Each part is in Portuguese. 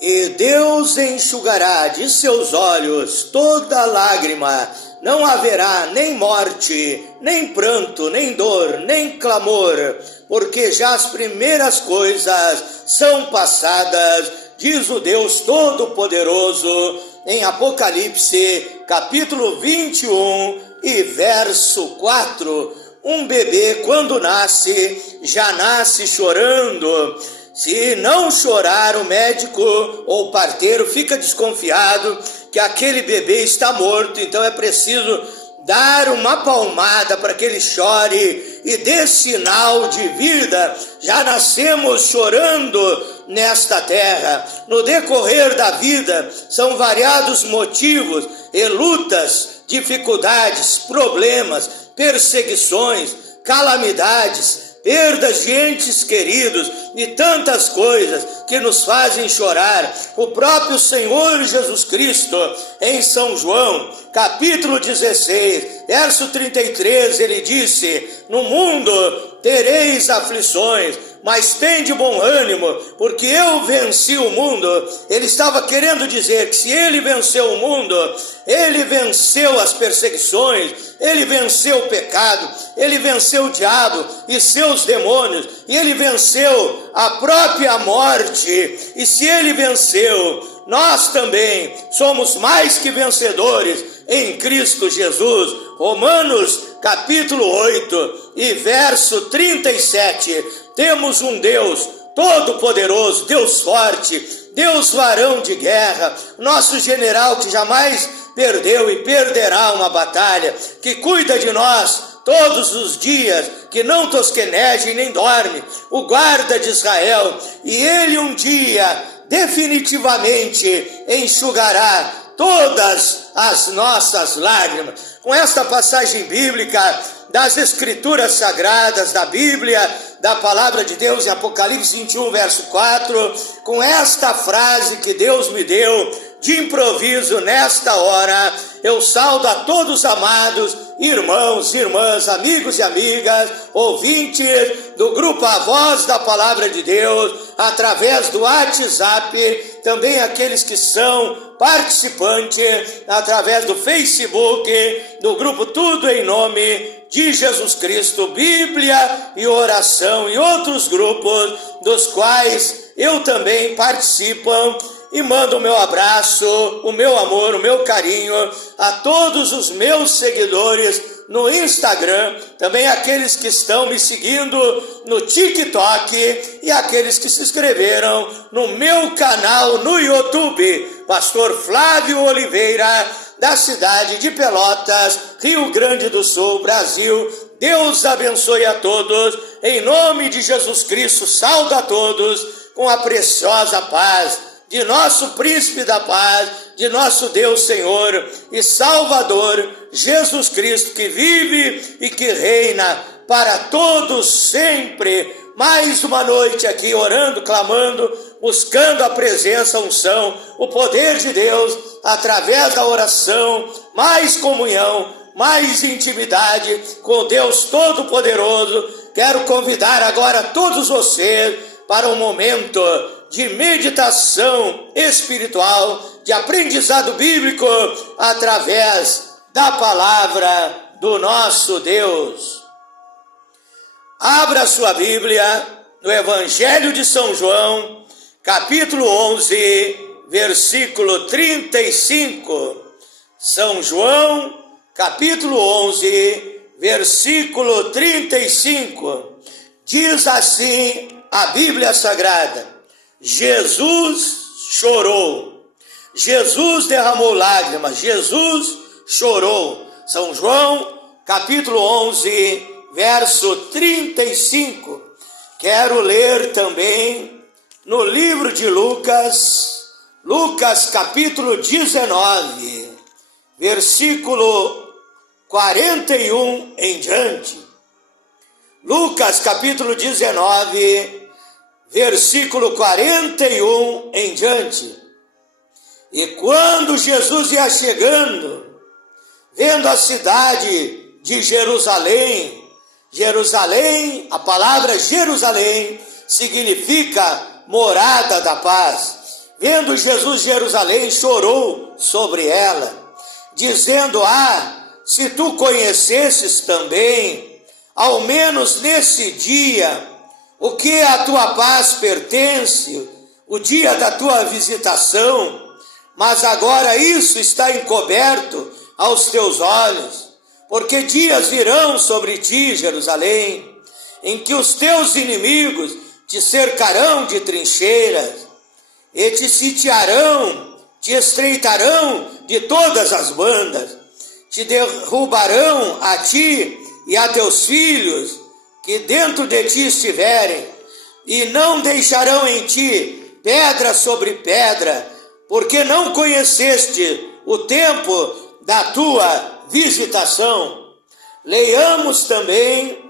E Deus enxugará de seus olhos toda lágrima, não haverá nem morte, nem pranto, nem dor, nem clamor, porque já as primeiras coisas são passadas, diz o Deus Todo-Poderoso, em Apocalipse, capítulo 21 e verso 4. Um bebê, quando nasce, já nasce chorando. Se não chorar, o médico ou o parteiro fica desconfiado que aquele bebê está morto, então é preciso dar uma palmada para que ele chore e dê sinal de vida. Já nascemos chorando nesta terra. No decorrer da vida, são variados motivos e lutas, dificuldades, problemas, perseguições, calamidades, perdas de entes queridos e tantas coisas que nos fazem chorar. O próprio Senhor Jesus Cristo, em São João, capítulo 16, verso 33, ele disse: no mundo tereis aflições, mas tende bom ânimo, porque eu venci o mundo. Ele estava querendo dizer que se ele venceu o mundo, ele venceu as perseguições, ele venceu o pecado, ele venceu o diabo e seus demônios, e ele venceu a própria morte. E se ele venceu, nós também somos mais que vencedores em Cristo Jesus. Romanos capítulo 8 e verso 37. Temos um Deus todo-poderoso, Deus forte, Deus varão de guerra, nosso general que jamais perdeu e perderá uma batalha, que cuida de nós todos os dias, que não tosqueneja e nem dorme, o guarda de Israel, e ele um dia definitivamente enxugará todas as nossas lágrimas. Com esta passagem bíblica das Escrituras Sagradas, da Bíblia, da Palavra de Deus, em Apocalipse 21, verso 4, com esta frase que Deus me deu de improviso nesta hora, eu saudo a todos amados irmãos, irmãs, amigos e amigas, ouvintes do grupo A Voz da Palavra de Deus, através do WhatsApp, também aqueles que são participantes através do Facebook, do grupo Tudo em Nome de Jesus Cristo, Bíblia e Oração e outros grupos dos quais eu também participo. E mando o meu abraço, o meu amor, o meu carinho a todos os meus seguidores no Instagram, também aqueles que estão me seguindo no TikTok e aqueles que se inscreveram no meu canal no YouTube, Pastor Flávio Oliveira, da cidade de Pelotas, Rio Grande do Sul, Brasil. Deus abençoe a todos, em nome de Jesus Cristo, saúde a todos com a preciosa paz de nosso Príncipe da Paz, de nosso Deus Senhor e Salvador, Jesus Cristo, que vive e que reina para todos sempre. Mais uma noite aqui orando, clamando, buscando a presença, a unção, o poder de Deus, através da oração, mais comunhão, mais intimidade com Deus Todo-Poderoso. Quero convidar agora todos vocês para um momento de meditação espiritual, de aprendizado bíblico através da palavra do nosso Deus. Abra sua Bíblia no Evangelho de São João, capítulo 11, versículo 35. São João, capítulo 11, versículo 35. Diz assim a Bíblia Sagrada: Jesus chorou, Jesus derramou lágrimas, Jesus chorou. São João, capítulo 11, verso 35. Quero ler também no livro de Lucas, capítulo 19, versículo 41 em diante. Lucas, capítulo 19, versículo 41 em diante. E quando Jesus ia chegando, vendo a cidade de Jerusalém, a palavra Jerusalém significa morada da paz. Vendo Jesus Jerusalém, chorou sobre ela, dizendo: se tu conhecesses também, ao menos nesse dia, o que à tua paz pertence, o dia da tua visitação, mas agora isso está encoberto aos teus olhos, porque dias virão sobre ti, Jerusalém, em que os teus inimigos te cercarão de trincheiras, e te sitiarão, te estreitarão de todas as bandas, te derrubarão a ti e a teus filhos, que dentro de ti estiverem, e não deixarão em ti pedra sobre pedra, porque não conheceste o tempo da tua visitação. Leiamos também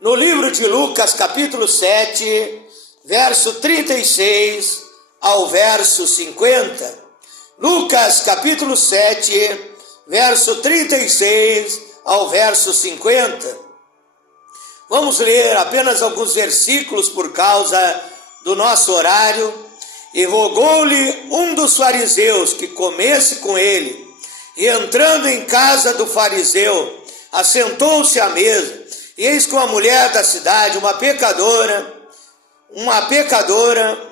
no livro de Lucas, capítulo 7, verso 36 ao verso 50. Lucas, capítulo 7, verso 36 ao verso 50. Vamos ler apenas alguns versículos por causa do nosso horário. E rogou-lhe um dos fariseus que comesse com ele, e entrando em casa do fariseu, assentou-se à mesa, e eis que uma mulher da cidade, uma pecadora,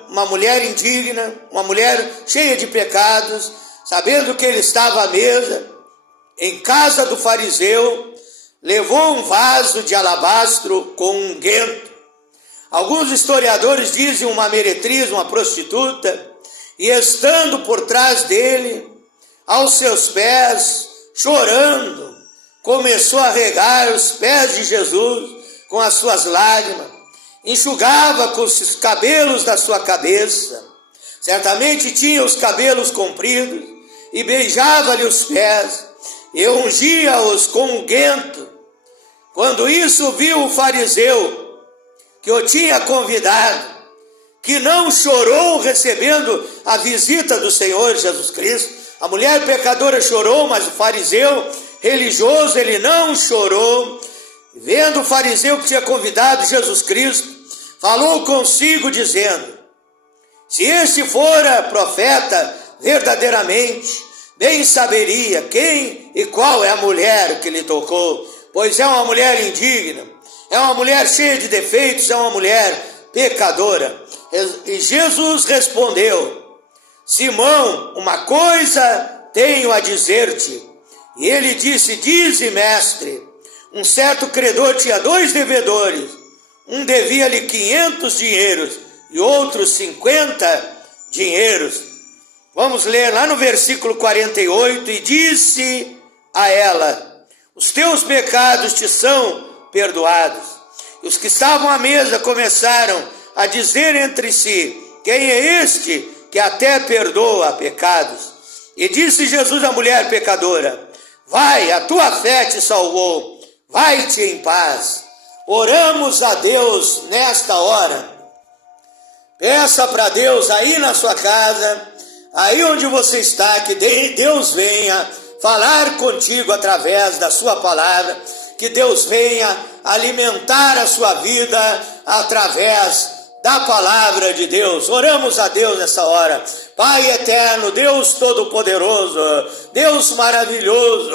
uma mulher indigna, uma mulher cheia de pecados, sabendo que ele estava à mesa, em casa do fariseu, levou um vaso de alabastro com unguento. Alguns historiadores dizem uma meretriz, uma prostituta, e estando por trás dele, aos seus pés, chorando, começou a regar os pés de Jesus com as suas lágrimas, enxugava com os cabelos da sua cabeça, certamente tinha os cabelos compridos, e beijava-lhe os pés, e ungia-os com unguento. Quando isso viu o fariseu, que o tinha convidado, que não chorou recebendo a visita do Senhor Jesus Cristo. A mulher pecadora chorou, mas o fariseu religioso, ele não chorou. Vendo o fariseu que tinha convidado Jesus Cristo, falou consigo dizendo: se este fora profeta verdadeiramente, bem saberia quem e qual é a mulher que lhe tocou, pois é uma mulher indigna, é uma mulher cheia de defeitos, é uma mulher pecadora. E Jesus respondeu: Simão, uma coisa tenho a dizer-te. E ele disse: dize, mestre. Um certo credor tinha 2 devedores. Um devia-lhe 500 dinheiros e outro 50 dinheiros. Vamos ler lá no versículo 48. E disse a ela: os teus pecados te são perdoados. E os que estavam à mesa começaram a dizer entre si: quem é este que até perdoa pecados? E disse Jesus à mulher pecadora: vai, a tua fé te salvou, vai-te em paz. Oramos a Deus nesta hora. Peça para Deus aí na sua casa, aí onde você está, que Deus venha falar contigo através da sua palavra, que Deus venha alimentar a sua vida através da palavra de Deus. Oramos a Deus nessa hora. Pai eterno, Deus todo-poderoso, Deus maravilhoso,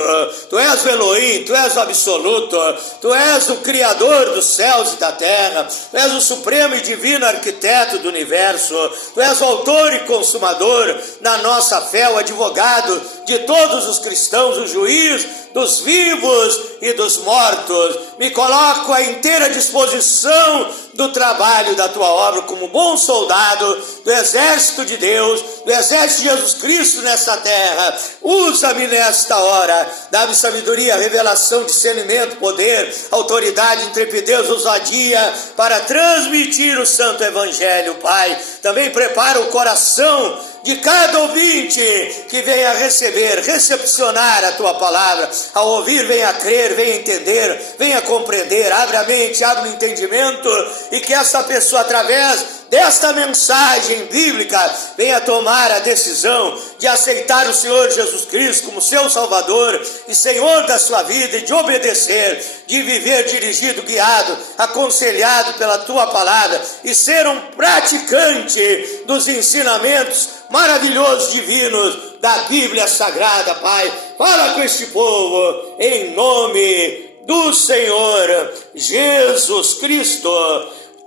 Tu és o Elohim, Tu és o absoluto, Tu és o Criador dos céus e da terra, Tu és o supremo e divino arquiteto do universo, Tu és o autor e consumador na nossa fé, o advogado de todos os cristãos, o juiz dos vivos e dos mortos. Me coloco à inteira disposição do trabalho da Tua obra como bom soldado do exército de Deus, do exército de Jesus Cristo nessa terra. Usa-me nesta hora, dá-me sabedoria, revelação, discernimento, poder, autoridade, intrepidez, ousadia para transmitir o santo evangelho, Pai. Também prepara o coração de cada ouvinte que venha receber, recepcionar a Tua palavra. Ao ouvir, venha crer, venha entender, venha compreender. Abre a mente, abre o entendimento, e que essa pessoa, através desta mensagem bíblica, venha tomar a decisão de aceitar o Senhor Jesus Cristo como seu Salvador e Senhor da sua vida, e de obedecer, de viver dirigido, guiado, aconselhado pela tua palavra e ser um praticante dos ensinamentos maravilhosos, divinos da Bíblia Sagrada. Pai, fala com este povo em nome do Senhor Jesus Cristo.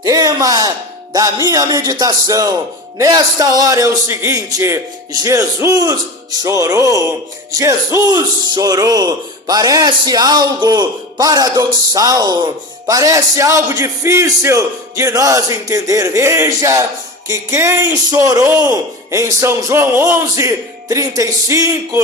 Tema da minha meditação nesta hora é o seguinte: Jesus chorou. Jesus chorou. Parece algo paradoxal, parece algo difícil de nós entender. Veja que quem chorou em São João 11:35,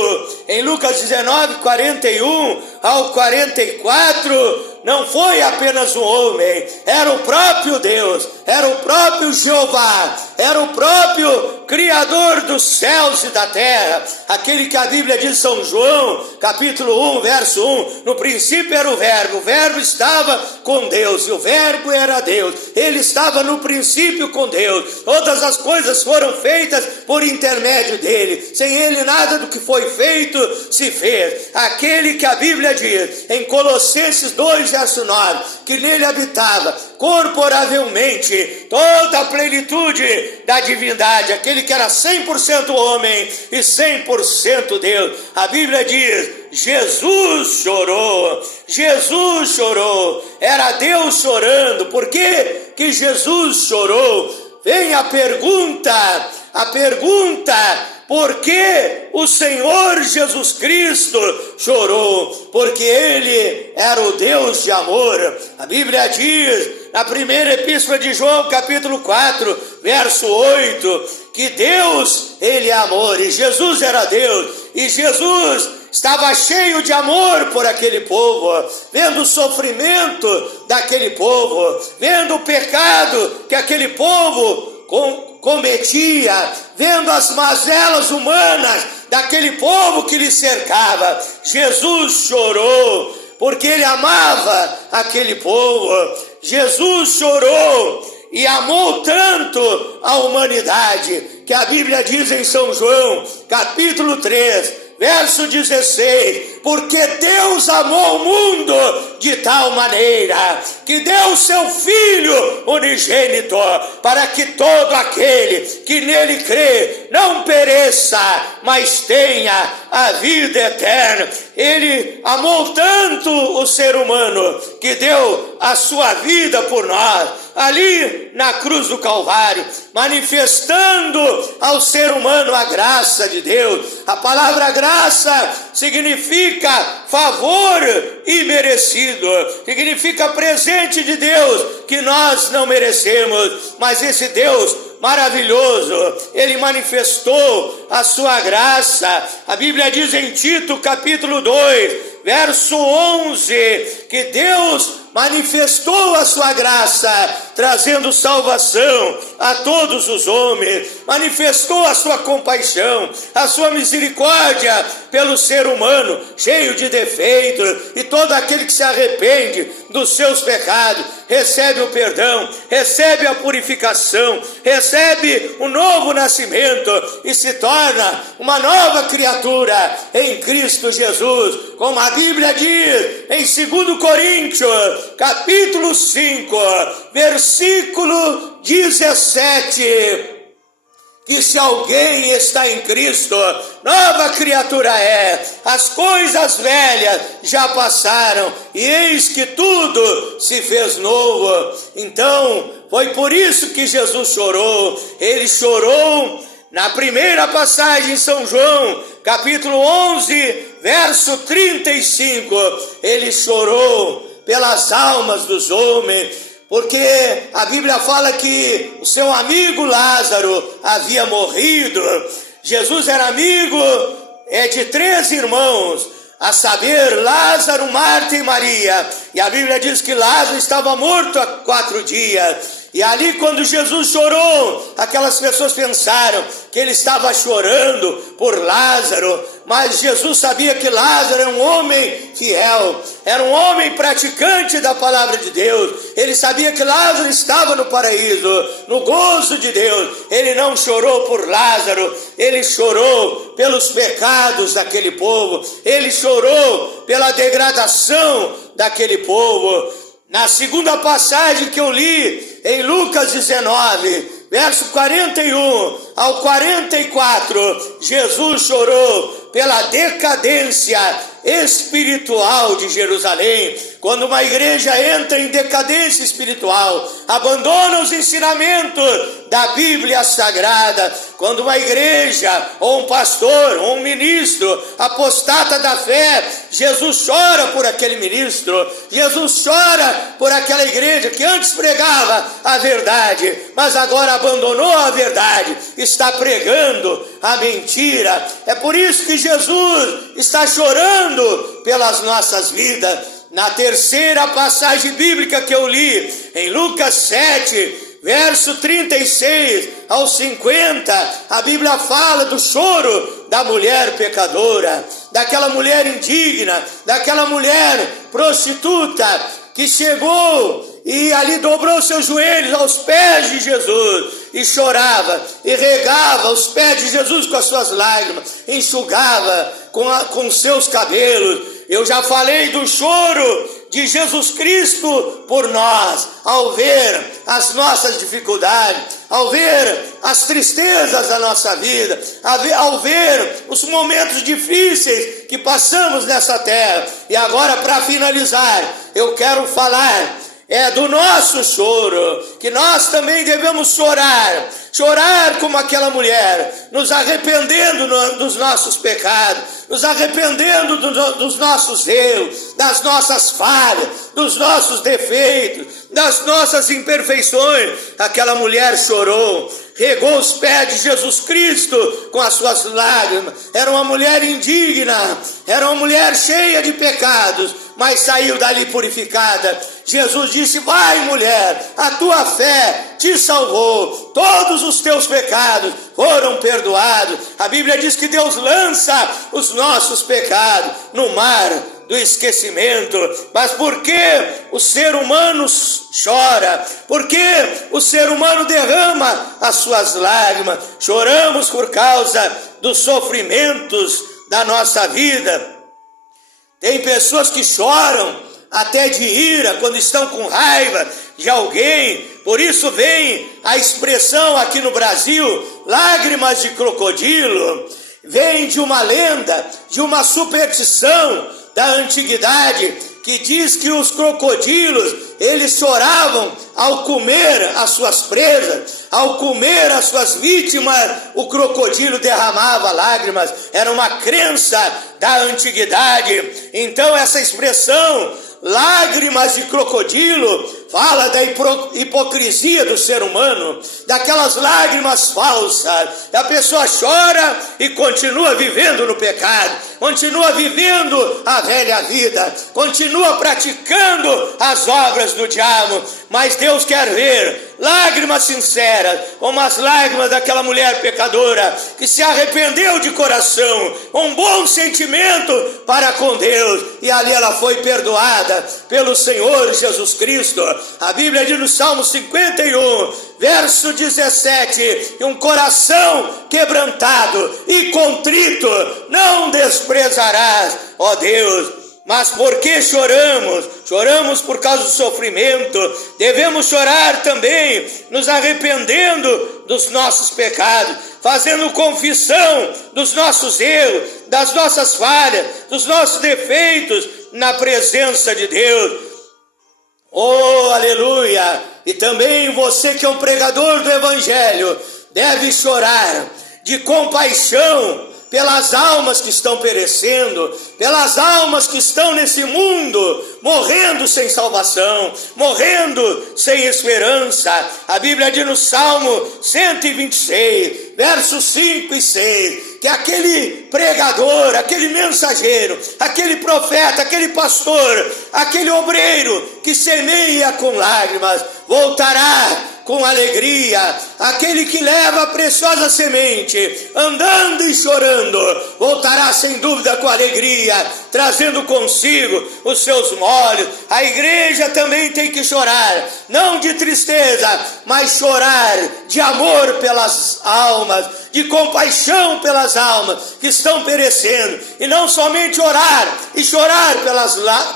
em Lucas 19:41 ao 44, não foi apenas um homem, era o próprio Deus, era o próprio Jeová, era o próprio Criador dos céus e da terra, aquele que a Bíblia diz em São João, capítulo 1, verso 1, no princípio era o Verbo estava com Deus, e o Verbo era Deus, ele estava no princípio com Deus, todas as coisas foram feitas por intermédio dele, sem ele nada do que foi feito se fez. Aquele que a Bíblia diz em Colossenses 2, verso 9, que nele habitava corporavelmente toda a plenitude da divindade, aquele que era 100% homem e 100% Deus. A Bíblia diz: Jesus chorou, Jesus chorou, era Deus chorando. Por que Jesus chorou? Vem a pergunta, por que o Senhor Jesus Cristo chorou? Porque ele era o Deus de amor. A Bíblia diz, na primeira epístola de João, capítulo 4, verso 8, que Deus, ele é amor, e Jesus era Deus, e Jesus estava cheio de amor por aquele povo, vendo o sofrimento daquele povo, vendo o pecado que aquele povo cometia, vendo as mazelas humanas daquele povo que lhe cercava. Jesus chorou, porque ele amava aquele povo. Jesus chorou e amou tanto a humanidade, que a Bíblia diz em São João, capítulo 3, verso 16, porque Deus amou o mundo de tal maneira que deu seu Filho unigênito, para que todo aquele que nele crê não pereça, mas tenha a vida eterna. Ele amou tanto o ser humano que deu a sua vida por nós, ali na cruz do Calvário, manifestando ao ser humano a graça de Deus. A palavra graça significa favor imerecido, significa presente de Deus que nós não merecemos, mas esse Deus maravilhoso, ele manifestou a sua graça. A Bíblia diz em Tito capítulo 2, verso 11, que Deus manifestou a sua graça, trazendo salvação a todos os homens, manifestou a sua compaixão, a sua misericórdia pelo ser humano, cheio de defeitos, e todo aquele que se arrepende dos seus pecados, recebe o perdão, recebe a purificação, recebe o novo nascimento e se torna uma nova criatura em Cristo Jesus, como a Bíblia diz em 2 Coríntios, capítulo 5, versículo 17, que se alguém está em Cristo, nova criatura é, as coisas velhas já passaram, e eis que tudo se fez novo. Então, foi por isso que Jesus chorou. Ele chorou na primeira passagem em São João, capítulo 11, verso 35, ele chorou pelas almas dos homens, porque a Bíblia fala que o seu amigo Lázaro havia morrido. Jesus era amigo de 3 irmãos, a saber, Lázaro, Marta e Maria, e a Bíblia diz que Lázaro estava morto há 4 dias, E ali, quando Jesus chorou, aquelas pessoas pensaram que ele estava chorando por Lázaro, mas Jesus sabia que Lázaro era um homem fiel, era um homem praticante da palavra de Deus. Ele sabia que Lázaro estava no paraíso, no gozo de Deus. Ele não chorou por Lázaro, ele chorou pelos pecados daquele povo, ele chorou pela degradação daquele povo. Na segunda passagem que eu li, em Lucas 19, verso 41 ao 44, Jesus chorou pela decadência espiritual de Jerusalém. Quando uma igreja entra em decadência espiritual, abandona os ensinamentos da Bíblia Sagrada, quando uma igreja, ou um pastor, ou um ministro apostata da fé, Jesus chora por aquele ministro, Jesus chora por aquela igreja que antes pregava a verdade, mas agora abandonou a verdade, está pregando a mentira. É por isso que Jesus está chorando pelas nossas vidas. Na terceira passagem bíblica que eu li, em Lucas 7, verso 36 ao 50, a Bíblia fala do choro da mulher pecadora, daquela mulher indigna, daquela mulher prostituta que chegou e ali dobrou seus joelhos aos pés de Jesus e chorava e regava os pés de Jesus com as suas lágrimas, enxugava com seus cabelos. Eu já falei do choro de Jesus Cristo por nós, ao ver as nossas dificuldades, ao ver as tristezas da nossa vida, ao ver os momentos difíceis que passamos nessa terra. E agora, para finalizar, eu quero falar do nosso choro, que nós também devemos chorar como aquela mulher, nos arrependendo dos nossos pecados, nos arrependendo dos nossos erros, das nossas falhas, dos nossos defeitos, das nossas imperfeições. Aquela mulher chorou, regou os pés de Jesus Cristo com as suas lágrimas. Era uma mulher indigna, era uma mulher cheia de pecados, mas saiu dali purificada. Jesus disse: vai, mulher, a tua fé te salvou, todos os teus pecados foram perdoados. A Bíblia diz que Deus lança os nossos pecados no mar do esquecimento. Mas por que o ser humano chora? Por que o ser humano derrama as suas lágrimas? Choramos por causa dos sofrimentos da nossa vida. Tem pessoas que choram até de ira quando estão com raiva de alguém. Por isso vem a expressão aqui no Brasil, lágrimas de crocodilo. Vem de uma lenda, de uma superstição da antiguidade, que diz que os crocodilos, eles choravam ao comer as suas presas, ao comer as suas vítimas. O crocodilo derramava lágrimas. Era uma crença da antiguidade. Então essa expressão, lágrimas de crocodilo, fala da hipocrisia do ser humano, daquelas lágrimas falsas. A pessoa chora e continua vivendo no pecado, continua vivendo a velha vida, continua praticando as obras do diabo. Mas Deus quer ver lágrimas sinceras, como as lágrimas daquela mulher pecadora que se arrependeu de coração, um bom sentimento para com Deus, e ali ela foi perdoada pelo Senhor Jesus Cristo. A Bíblia diz no Salmo 51, verso 17, um coração quebrantado e contrito não desprezarás, ó Deus. Mas por que choramos? Choramos por causa do sofrimento. Devemos chorar também, nos arrependendo dos nossos pecados, fazendo confissão dos nossos erros, das nossas falhas, dos nossos defeitos na presença de Deus. Oh, aleluia! E também você que é um pregador do Evangelho deve chorar de compaixão pelas almas que estão perecendo, pelas almas que estão nesse mundo, morrendo sem salvação, morrendo sem esperança. A Bíblia diz no Salmo 126, versos 5 e 6, que aquele pregador, aquele mensageiro, aquele profeta, aquele pastor, aquele obreiro que semeia com lágrimas, voltará com alegria. Aquele que leva a preciosa semente, andando e chorando, voltará sem dúvida com alegria, trazendo consigo os seus molhos. A igreja também tem que chorar, não de tristeza, mas chorar de amor pelas almas, de compaixão pelas almas que estão perecendo, e não somente orar e chorar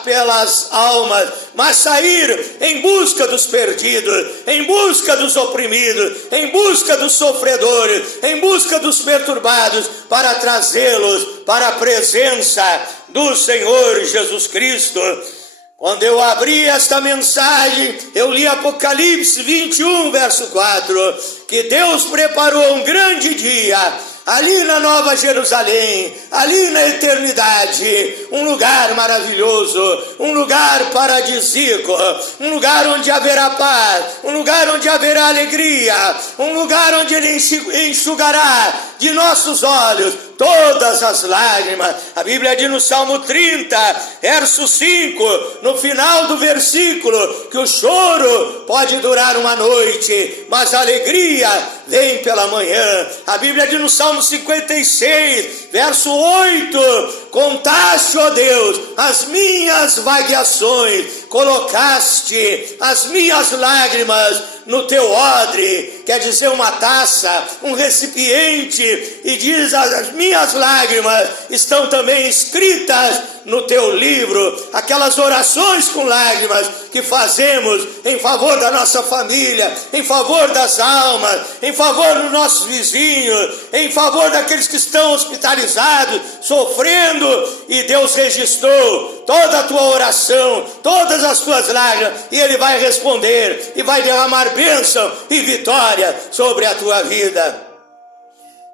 pelas almas, mas sair em busca dos perdidos, em busca dos oprimidos, em busca dos sofredores, em busca dos perturbados, para trazê-los para a presença do Senhor Jesus Cristo. Quando eu abri esta mensagem, eu li Apocalipse 21, verso 4, que Deus preparou um grande dia, ali na Nova Jerusalém, ali na eternidade, um lugar maravilhoso, um lugar paradisíaco, um lugar onde haverá paz, um lugar onde haverá alegria, um lugar onde Ele enxugará de nossos olhos todas as lágrimas. A Bíblia diz no Salmo 30, verso 5, no final do versículo, que o choro pode durar uma noite, mas a alegria vem pela manhã. A Bíblia diz no Salmo 56, verso 8, contaste, ó Deus, as minhas vagueações, colocaste as minhas lágrimas no teu odre, quer dizer uma taça, um recipiente, e diz: as minhas lágrimas estão também escritas no teu livro. Aquelas orações com lágrimas que fazemos em favor da nossa família, em favor das almas, em favor dos nossos vizinhos, em favor daqueles que estão hospitalizados, sofrendo, e Deus registrou toda a tua oração, todas as tuas lágrimas, e Ele vai responder e vai derramar bênção e vitória sobre a tua vida.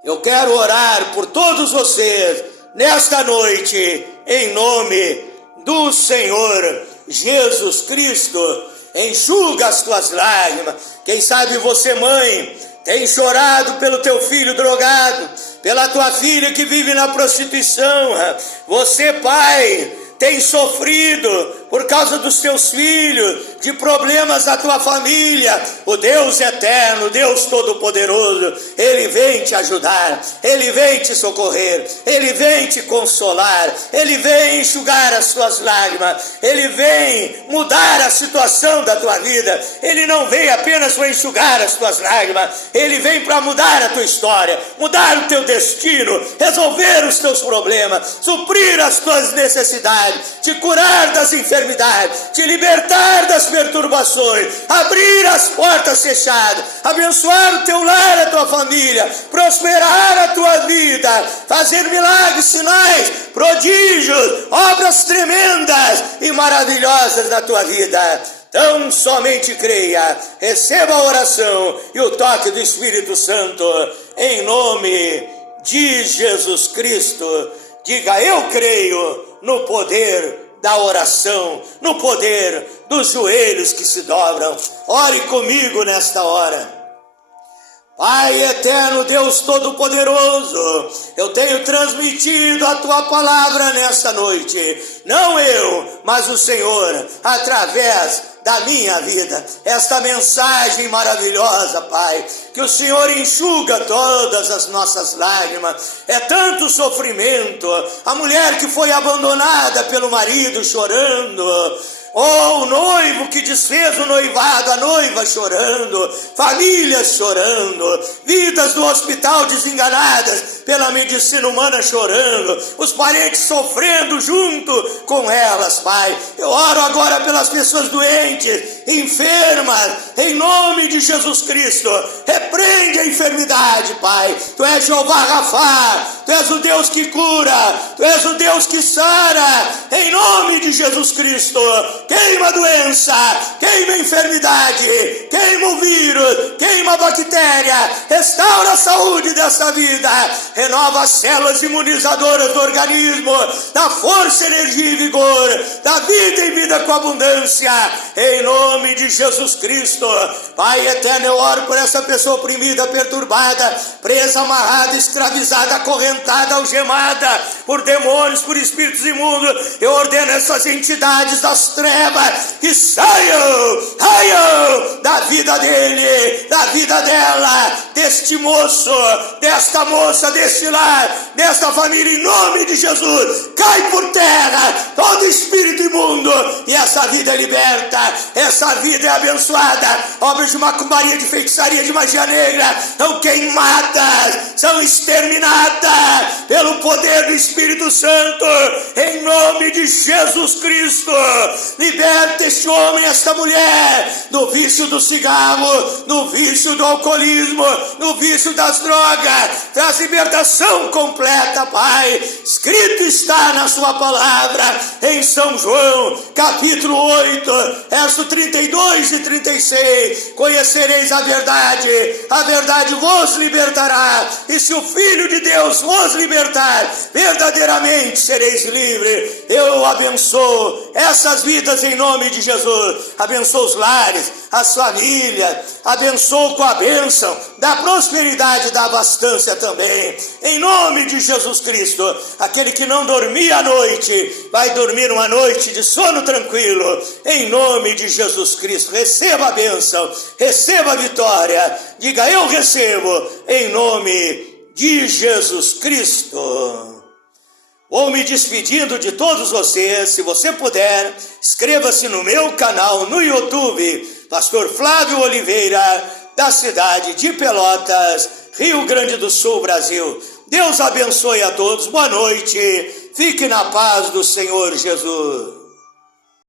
Eu quero orar por todos vocês nesta noite, em nome do Senhor Jesus Cristo. Enxuga as tuas lágrimas. Quem sabe você, mãe, tem chorado pelo teu filho drogado, pela tua filha que vive na prostituição. Você, pai, tem sofrido por causa dos teus filhos, de problemas da tua família. O Deus eterno, Deus todo-poderoso, Ele vem te ajudar, Ele vem te socorrer, Ele vem te consolar, Ele vem enxugar as tuas lágrimas, Ele vem mudar a situação da tua vida. Ele não vem apenas para enxugar as tuas lágrimas, Ele vem para mudar a tua história, mudar o teu destino, resolver os teus problemas, suprir as tuas necessidades, te curar das enfermidades, te libertar das perturbações, abrir as portas fechadas, abençoar o teu lar, a tua família, prosperar a tua vida, fazer milagres, sinais, prodígios, obras tremendas e maravilhosas na tua vida. Então somente creia, receba a oração e o toque do Espírito Santo, em nome de Jesus Cristo. Diga: eu creio no poder da oração, no poder dos joelhos que se dobram. Ore comigo nesta hora. Pai eterno, Deus todo-poderoso, eu tenho transmitido a tua palavra nesta noite, não eu, mas o Senhor, através da minha vida, esta mensagem maravilhosa, Pai, que o Senhor enxuga todas as nossas lágrimas. É tanto sofrimento, a mulher que foi abandonada pelo marido chorando, o noivo que desfez o noivado, a noiva chorando, famílias chorando, vidas do hospital desenganadas pela medicina humana chorando, os parentes sofrendo junto com elas, Pai. Eu oro agora pelas pessoas doentes, enfermas, em nome de Jesus Cristo. Repreende a enfermidade, Pai. Tu és Jeová Rafá, Tu és o Deus que cura, Tu és o Deus que sara, em nome de Jesus Cristo. Queima a doença, queima a enfermidade, queima o vírus, queima a bactéria, restaura a saúde dessa vida, renova as células imunizadoras do organismo, dá força, energia e vigor, dá vida e vida com abundância, em nome de Jesus Cristo. Pai eterno, eu oro por essa pessoa oprimida, perturbada, presa, amarrada, escravizada, acorrentada, algemada por demônios, por espíritos imundos. Eu ordeno essas entidades das trevas trevas, que saiam da vida dele, da vida dela, deste moço, desta moça, deste lar, desta família, em nome de Jesus. Cai por terra todo espírito imundo, e essa vida é liberta, essa vida é abençoada. Obras de macumbaria, de feitiçaria, de magia negra são queimadas, são exterminadas pelo poder do Espírito Santo, em nome de Jesus Cristo. Liberta este homem, esta mulher, do vício do cigarro, do vício do alcoolismo, do vício das drogas. Traz libertação completa, Pai. Escrito está na sua palavra, em São João, capítulo 8, verso 32 e 36. Conhecereis a verdade vos libertará, e se o Filho de Deus vos libertar, verdadeiramente sereis livres. Eu abençoo essas vidas em nome de Jesus, abençoo os lares, as famílias, abençoo com a bênção da prosperidade e da abastança também, em nome de Jesus Cristo. Aquele que não dormia à noite, vai dormir uma noite de sono tranquilo, em nome de Jesus Cristo. Receba a bênção, receba a vitória, diga: eu recebo, em nome de Jesus Cristo. Vou me despedindo de todos vocês. Se você puder, inscreva-se no meu canal no YouTube, Pastor Flávio Oliveira, da cidade de Pelotas, Rio Grande do Sul, Brasil. Deus abençoe a todos, boa noite, fique na paz do Senhor Jesus.